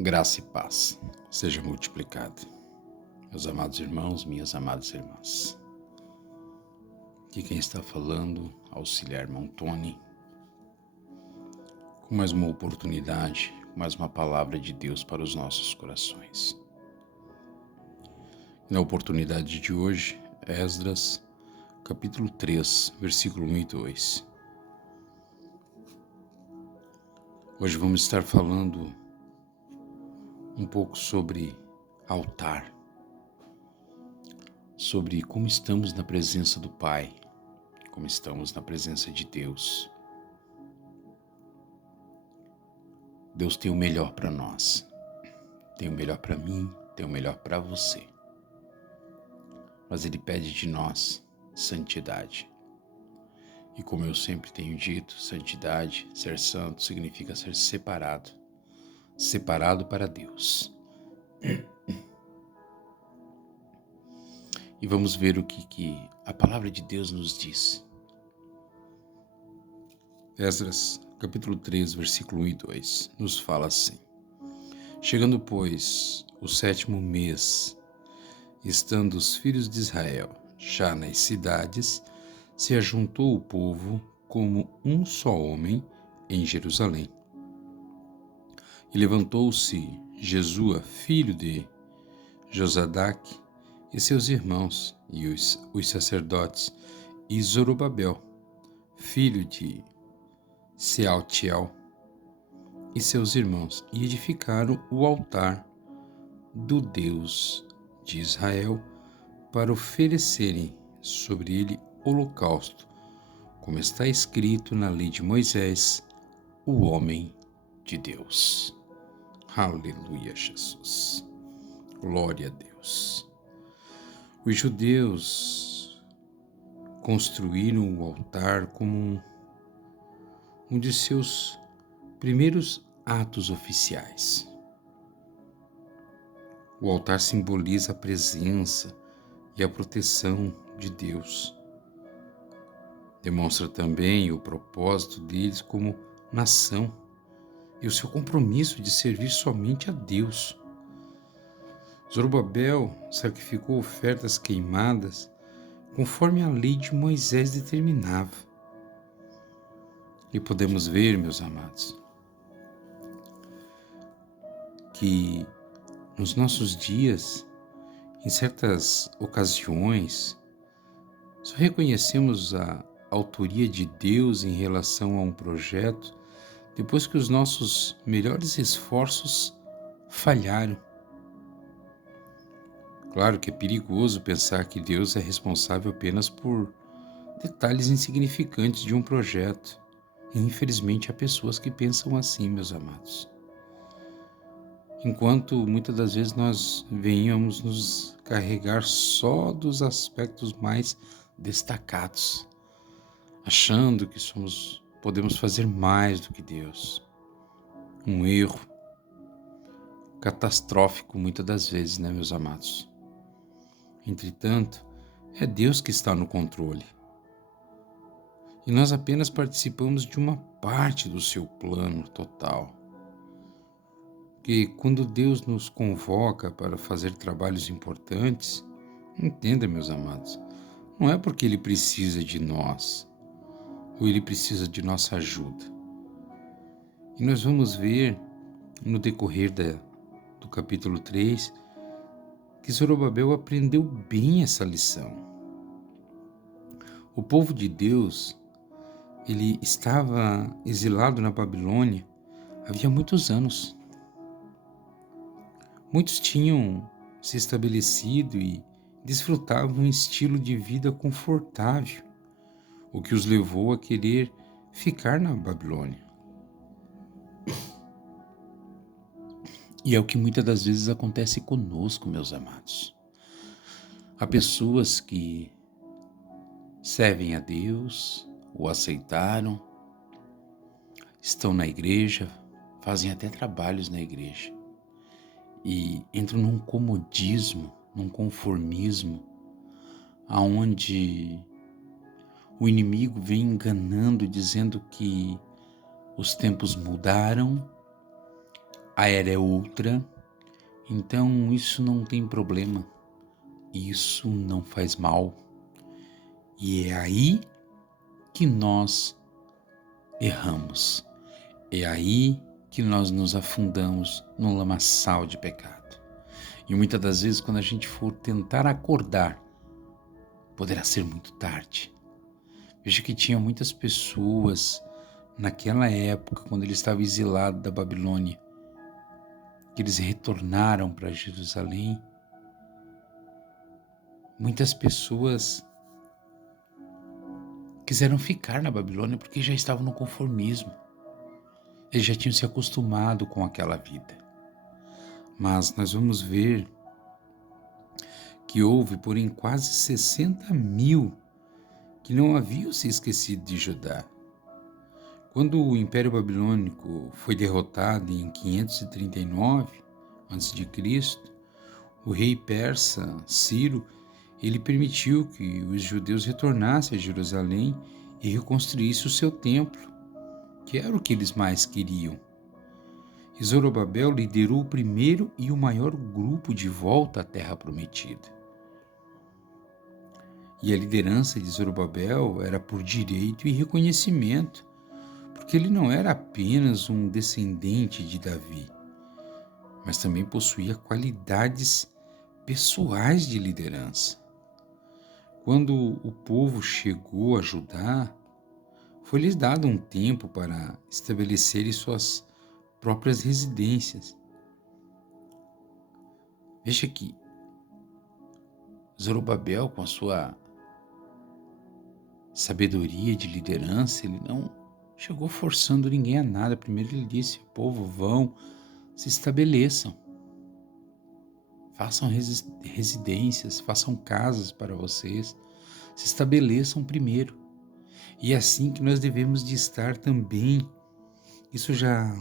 Graça e paz seja multiplicado. Meus amados irmãos, minhas amadas irmãs. Aqui quem está falando, auxiliar irmão Tony, com mais uma oportunidade, mais uma palavra de Deus para os nossos corações. Na oportunidade de hoje, Esdras, capítulo 3, versículo 1 e 2. Hoje vamos estar falando um pouco sobre altar, sobre como estamos na presença do Pai, como estamos na presença de Deus. Deus tem o melhor para nós, tem o melhor para mim, tem o melhor para você. Mas Ele pede de nós santidade. E como eu sempre tenho dito, santidade, ser santo, significa ser separado. Separado para Deus. E vamos ver o que a palavra de Deus nos diz. Esdras, capítulo 3, versículo 1 e 2, nos fala assim. Chegando, pois, o 7º mês, estando os filhos de Israel já nas cidades, se ajuntou o povo como um só homem em Jerusalém. E levantou-se Jesua, filho de Josadaque, e seus irmãos, e os sacerdotes, e Zorobabel, filho de Sealtiel, e seus irmãos, e edificaram o altar do Deus de Israel para oferecerem sobre ele holocausto, como está escrito na lei de Moisés, o homem de Deus. Aleluia, Jesus. Glória a Deus. Os judeus construíram o altar como um de seus primeiros atos oficiais. O altar simboliza a presença e a proteção de Deus. Demonstra também o propósito deles como nação e o seu compromisso de servir somente a Deus. Zorobabel sacrificou ofertas queimadas conforme a lei de Moisés determinava. E podemos ver, meus amados, que nos nossos dias, em certas ocasiões, só reconhecemos a autoria de Deus em relação a um projeto depois que os nossos melhores esforços falharam. Claro que é perigoso pensar que Deus é responsável apenas por detalhes insignificantes de um projeto. E infelizmente há pessoas que pensam assim, meus amados. Enquanto muitas das vezes nós venhamos nos carregar só dos aspectos mais destacados, achando que podemos fazer mais do que Deus. Um erro catastrófico muitas das vezes, né, meus amados? Entretanto, é Deus que está no controle. E nós apenas participamos de uma parte do seu plano total. Que quando Deus nos convoca para fazer trabalhos importantes, entenda, meus amados, não é porque Ele precisa de nós, ou Ele precisa de nossa ajuda. E nós vamos ver no decorrer do capítulo 3, que Zorobabel aprendeu bem essa lição. O povo de Deus, ele estava exilado na Babilônia havia muitos anos. Muitos tinham se estabelecido e desfrutavam um estilo de vida confortável, o que os levou a querer ficar na Babilônia. E é o que muitas das vezes acontece conosco, meus amados. Há pessoas que servem a Deus, o aceitaram, estão na igreja, fazem até trabalhos na igreja e entram num comodismo, num conformismo, aonde o inimigo vem enganando, dizendo que os tempos mudaram, a era é outra, então isso não tem problema, isso não faz mal. E é aí que nós erramos, é aí que nós nos afundamos num lamaçal de pecado. E muitas das vezes, quando a gente for tentar acordar, poderá ser muito tarde. Veja que tinha muitas pessoas naquela época, quando ele estava exilado da Babilônia, que eles retornaram para Jerusalém. Muitas pessoas quiseram ficar na Babilônia porque já estavam no conformismo. Eles já tinham se acostumado com aquela vida. Mas nós vamos ver que houve, porém, quase 60.000 que não haviam se esquecido de Judá. Quando o Império Babilônico foi derrotado em 539 a.C., o rei persa Ciro, ele permitiu que os judeus retornassem a Jerusalém e reconstruíssem o seu templo, que era o que eles mais queriam. E Zorobabel liderou o primeiro e o maior grupo de volta à Terra Prometida. E a liderança de Zorobabel era por direito e reconhecimento, porque ele não era apenas um descendente de Davi, mas também possuía qualidades pessoais de liderança. Quando o povo chegou a Judá, foi-lhes dado um tempo para estabelecerem suas próprias residências. Veja que Zorobabel, com a sua sabedoria de liderança, ele não chegou forçando ninguém a nada. Primeiro ele disse: povo, vão, se estabeleçam, façam residências, façam casas para vocês, se estabeleçam primeiro. E é assim que nós devemos de estar também. Isso já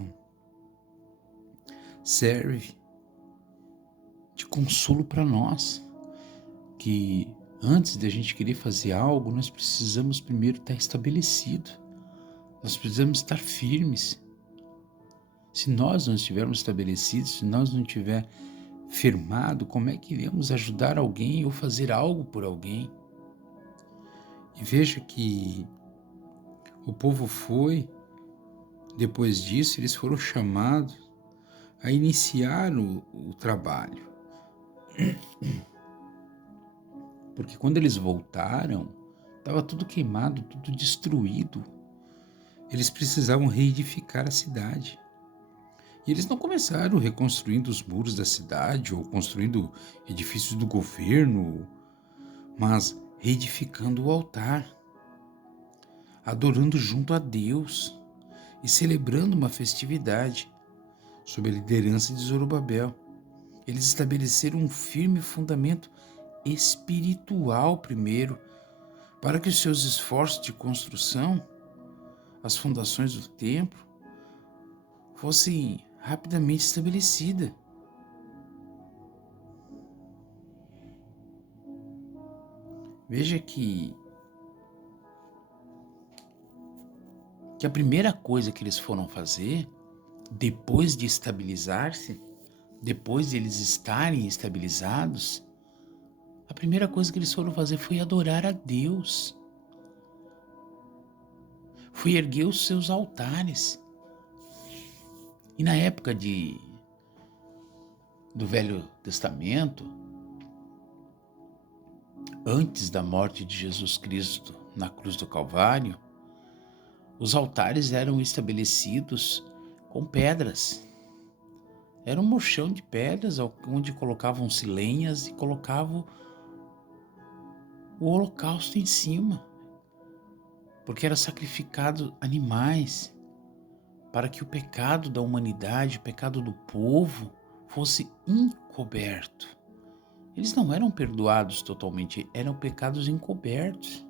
serve de consolo para nós, que antes de a gente querer fazer algo, nós precisamos primeiro estar estabelecido. Nós precisamos estar firmes. Se nós não estivermos estabelecidos, se nós não estivermos firmado, como é que iremos ajudar alguém ou fazer algo por alguém? E veja que o povo foi, depois disso, eles foram chamados a iniciar o trabalho. Porque quando eles voltaram, estava tudo queimado, tudo destruído. Eles precisavam reedificar a cidade. E eles não começaram reconstruindo os muros da cidade ou construindo edifícios do governo, mas reedificando o altar, adorando junto a Deus e celebrando uma festividade sob a liderança de Zorobabel. Eles estabeleceram um firme fundamento espiritual primeiro, para que os seus esforços de construção, as fundações do templo, fossem rapidamente estabelecidas. Veja que a primeira coisa que eles foram fazer, depois de estabilizar-se, depois de eles estarem estabilizados, a primeira coisa que eles foram fazer foi adorar a Deus. Foi erguer os seus altares. E na época do Velho Testamento, antes da morte de Jesus Cristo na cruz do Calvário, os altares eram estabelecidos com pedras. Era um mochão de pedras onde colocavam-se lenhas e colocavam o holocausto em cima, porque era sacrificado animais para que o pecado da humanidade, o pecado do povo, fosse encoberto. Eles não eram perdoados totalmente, eram pecados encobertos,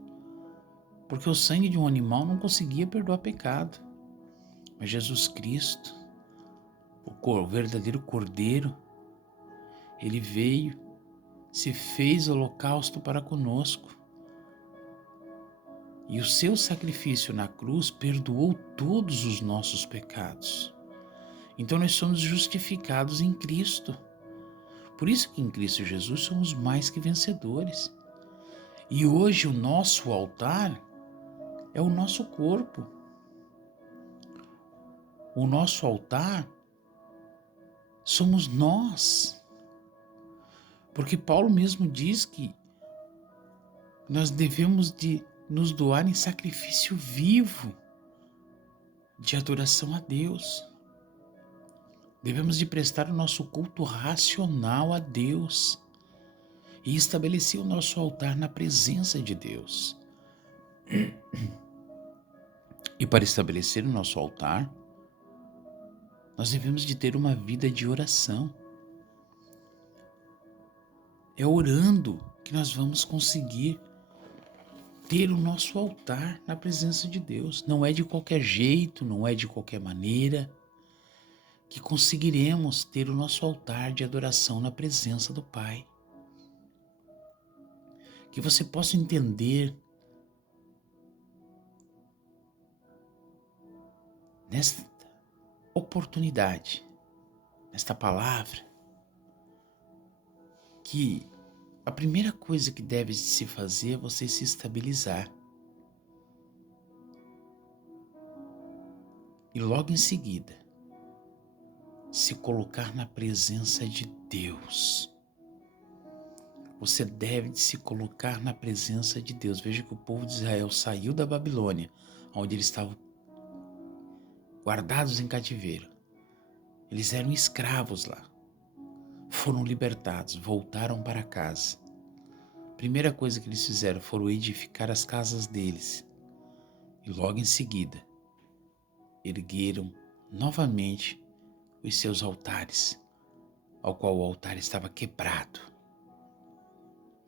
porque o sangue de um animal não conseguia perdoar pecado. Mas Jesus Cristo, o verdadeiro Cordeiro, ele veio, se fez holocausto para conosco. E o seu sacrifício na cruz perdoou todos os nossos pecados. Então nós somos justificados em Cristo. Por isso que em Cristo Jesus somos mais que vencedores. E hoje o nosso altar é o nosso corpo. O nosso altar somos nós. Porque Paulo mesmo diz que nós devemos de nos doar em sacrifício vivo de adoração a Deus. Devemos de prestar o nosso culto racional a Deus e estabelecer o nosso altar na presença de Deus. E para estabelecer o nosso altar, nós devemos de ter uma vida de oração. É orando que nós vamos conseguir ter o nosso altar na presença de Deus. Não é de qualquer jeito, não é de qualquer maneira que conseguiremos ter o nosso altar de adoração na presença do Pai. Que você possa entender nesta oportunidade, nesta palavra, que a primeira coisa que deve se fazer é você se estabilizar. E logo em seguida, se colocar na presença de Deus. Você deve se colocar na presença de Deus. Veja que o povo de Israel saiu da Babilônia, onde eles estavam guardados em cativeiro. Eles eram escravos lá. Foram libertados, voltaram para casa. A primeira coisa que eles fizeram foram edificar as casas deles. E logo em seguida, ergueram novamente os seus altares, ao qual o altar estava quebrado.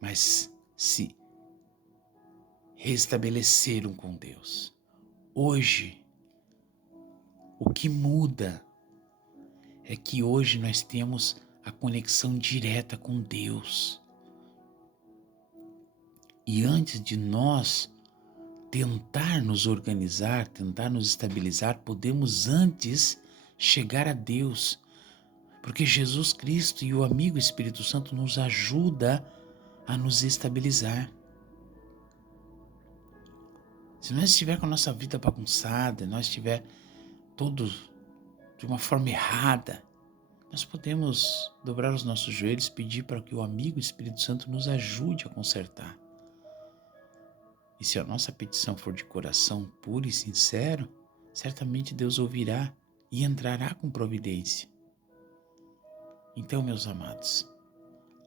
Mas se restabeleceram com Deus. Hoje, o que muda é que hoje nós temos a conexão direta com Deus. E antes de nós tentar nos organizar, tentar nos estabilizar, podemos antes chegar a Deus, porque Jesus Cristo e o amigo Espírito Santo nos ajuda a nos estabilizar. Se nós estiver com a nossa vida bagunçada, nós estiver todos de uma forma errada, nós podemos dobrar os nossos joelhos e pedir para que o amigo Espírito Santo nos ajude a consertar. E se a nossa petição for de coração puro e sincero, certamente Deus ouvirá e entrará com providência. Então, meus amados,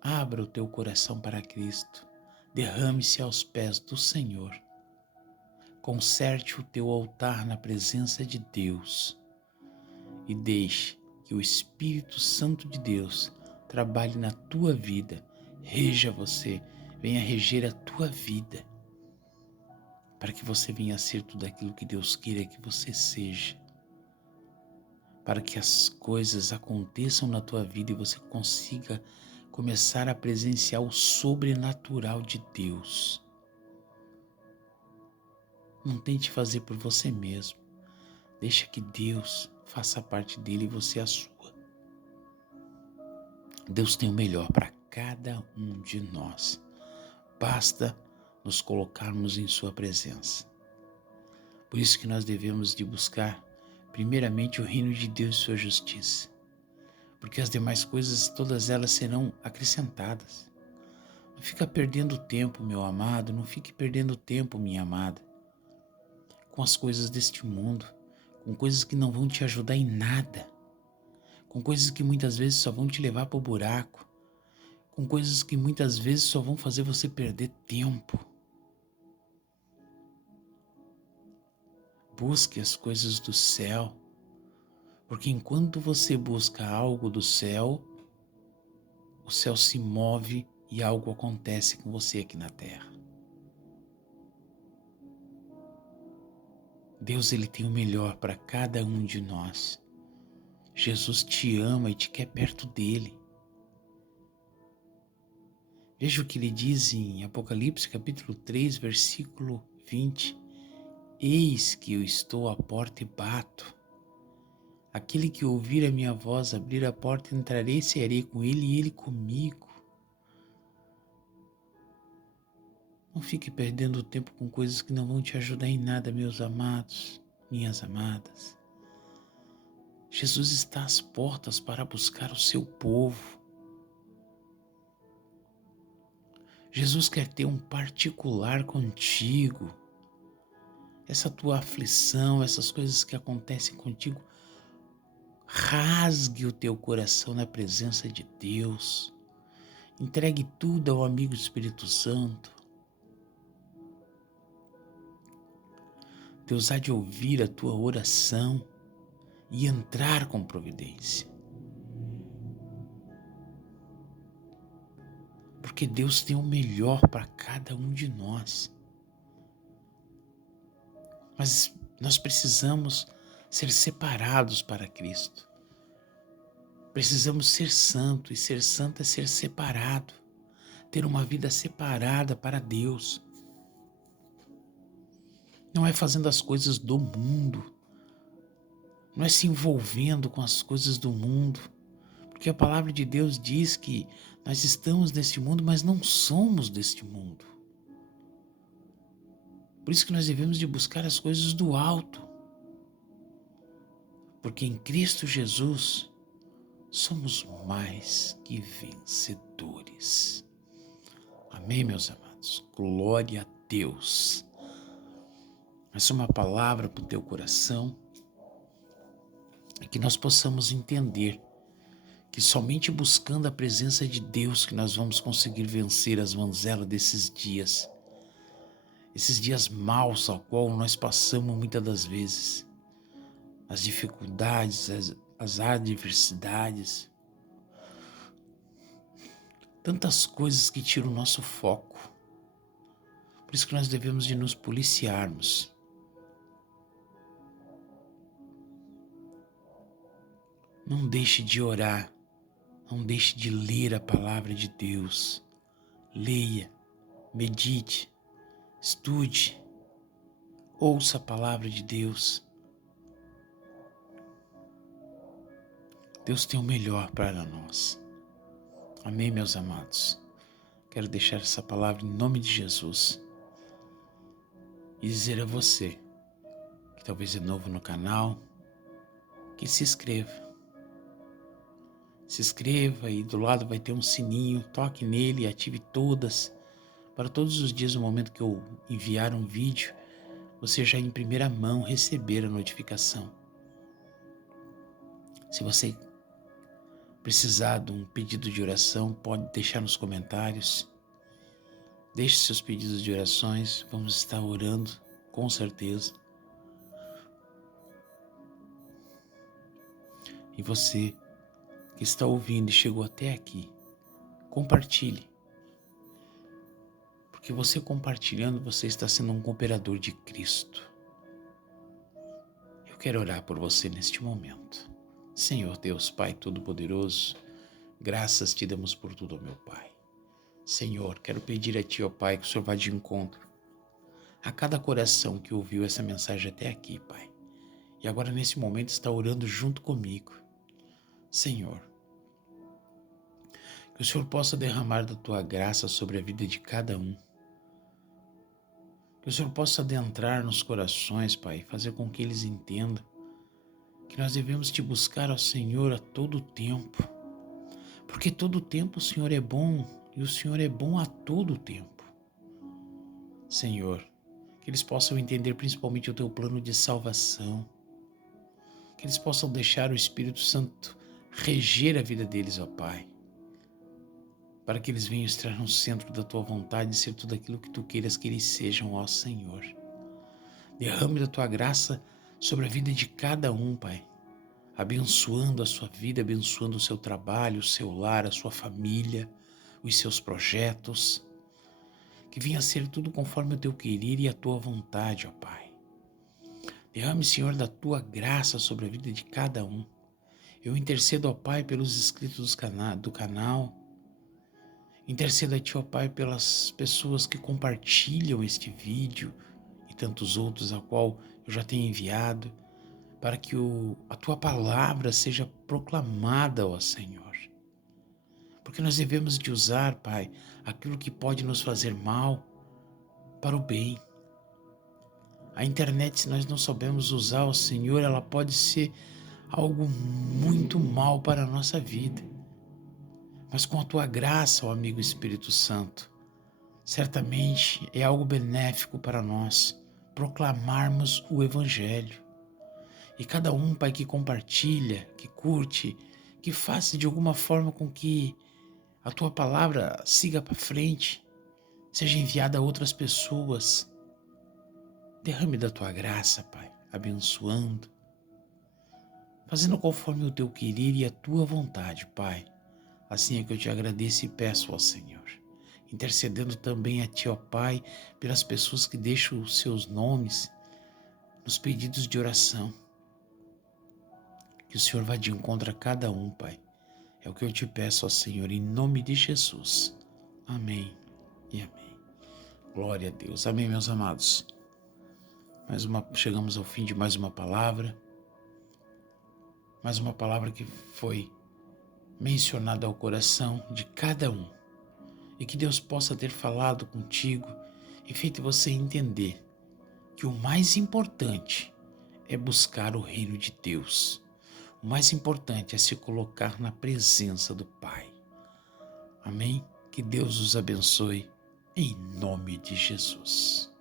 abra o teu coração para Cristo, derrame-se aos pés do Senhor, conserte o teu altar na presença de Deus e deixe que o Espírito Santo de Deus trabalhe na tua vida, reja você, venha reger a tua vida, para que você venha a ser tudo aquilo que Deus queira que você seja, para que as coisas aconteçam na tua vida e você consiga começar a presenciar o sobrenatural de Deus. Não tente fazer por você mesmo, deixa que Deus faça parte dele e você a sua. Deus tem o melhor para cada um de nós. Basta nos colocarmos em sua presença. Por isso que nós devemos de buscar primeiramente o reino de Deus e sua justiça, porque as demais coisas, todas elas serão acrescentadas. Não fica perdendo tempo, meu amado, não fique perdendo tempo, minha amada, com as coisas deste mundo, com coisas que não vão te ajudar em nada, com coisas que muitas vezes só vão te levar para o buraco, com coisas que muitas vezes só vão fazer você perder tempo. Busque as coisas do céu, porque enquanto você busca algo do céu, o céu se move e algo acontece com você aqui na terra. Deus, ele tem o melhor para cada um de nós. Jesus te ama e te quer perto dele. Veja o que ele diz em Apocalipse capítulo 3, versículo 20. Eis que eu estou à porta e bato. Aquele que ouvir a minha voz, abrir a porta, entrarei e cearei com ele e ele comigo. Não fique perdendo tempo com coisas que não vão te ajudar em nada, meus amados, minhas amadas. Jesus está às portas para buscar o seu povo. Jesus quer ter um particular contigo. Essa tua aflição, essas coisas que acontecem contigo, rasgue o teu coração na presença de Deus. Entregue tudo ao amigo Espírito Santo. Deus há de ouvir a tua oração e entrar com providência. Porque Deus tem o melhor para cada um de nós. Mas nós precisamos ser separados para Cristo. Precisamos ser santo, e ser santo é ser separado. Ter uma vida separada para Deus. Não é fazendo as coisas do mundo. Não é se envolvendo com as coisas do mundo. Porque a palavra de Deus diz que nós estamos neste mundo, mas não somos deste mundo. Por isso que nós devemos de buscar as coisas do alto. Porque em Cristo Jesus somos mais que vencedores. Amém, meus amados? Glória a Deus. Essa é uma palavra para o teu coração. E que nós possamos entender que somente buscando a presença de Deus que nós vamos conseguir vencer as mazelas desses dias. Esses dias maus ao qual nós passamos muitas das vezes. As dificuldades, as adversidades. Tantas coisas que tiram o nosso foco. Por isso que nós devemos de nos policiarmos. Não deixe de orar. Não deixe de ler a palavra de Deus. Leia, medite, estude, ouça a palavra de Deus. Deus tem o melhor para nós. Amém, meus amados? Quero deixar essa palavra em nome de Jesus e dizer a você, que talvez é novo no canal, que se inscreva. Se inscreva e do lado vai ter um sininho, toque nele e ative todas, para todos os dias no momento que eu enviar um vídeo, você já em primeira mão receber a notificação. Se você precisar de um pedido de oração, pode deixar nos comentários. Deixe seus pedidos de orações, vamos estar orando, com certeza. E você que está ouvindo e chegou até aqui, compartilhe. Porque você compartilhando, você está sendo um cooperador de Cristo. Eu quero orar por você neste momento. Senhor Deus, Pai Todo-Poderoso, graças te damos por tudo, meu Pai. Senhor, quero pedir a Ti, ó Pai, que o Senhor vá de encontro a cada coração que ouviu essa mensagem até aqui, Pai. E agora nesse momento está orando junto comigo. Senhor, que o Senhor possa derramar da Tua graça sobre a vida de cada um. Que o Senhor possa adentrar nos corações, Pai, fazer com que eles entendam que nós devemos Te buscar ao Senhor a todo tempo. Porque todo tempo o Senhor é bom e o Senhor é bom a todo tempo. Senhor, que eles possam entender principalmente o Teu plano de salvação. Que eles possam deixar o Espírito Santo reger a vida deles, ó Pai. Para que eles venham estar no centro da Tua vontade e ser tudo aquilo que Tu queiras que eles sejam, ó Senhor. Derrame da Tua graça sobre a vida de cada um, Pai. Abençoando a sua vida, abençoando o seu trabalho, o seu lar, a sua família, os seus projetos. Que venha a ser tudo conforme o Teu querer e a Tua vontade, ó Pai. Derrame, Senhor, da Tua graça sobre a vida de cada um. Eu intercedo, ó Pai, pelos inscritos do canal. Intercedo a Ti, ó Pai, pelas pessoas que compartilham este vídeo e tantos outros a qual eu já tenho enviado. para que a tua palavra seja proclamada, ó Senhor. Porque nós devemos de usar, Pai, aquilo que pode nos fazer mal para o bem. A internet, se nós não soubermos usar, ó Senhor, ela pode ser algo muito mal para a nossa vida. Mas com a tua graça, ó amigo Espírito Santo, certamente é algo benéfico para nós proclamarmos o Evangelho. E cada um, Pai, que compartilha, que curte, que faça de alguma forma com que a tua palavra siga para frente, seja enviada a outras pessoas. Derrame da tua graça, Pai, abençoando, fazendo conforme o teu querer e a tua vontade, Pai. Assim é que eu te agradeço e peço ao Senhor, intercedendo também a Ti, ó Pai, pelas pessoas que deixam os seus nomes nos pedidos de oração. Que o Senhor vá de encontro a cada um, Pai. É o que eu te peço, ó Senhor, em nome de Jesus. Amém e amém. Glória a Deus. Amém, meus amados. Chegamos ao fim de mais uma palavra que foi mencionada ao coração de cada um. E que Deus possa ter falado contigo e feito você entender que o mais importante é buscar o reino de Deus. O mais importante é se colocar na presença do Pai. Amém? Que Deus os abençoe em nome de Jesus.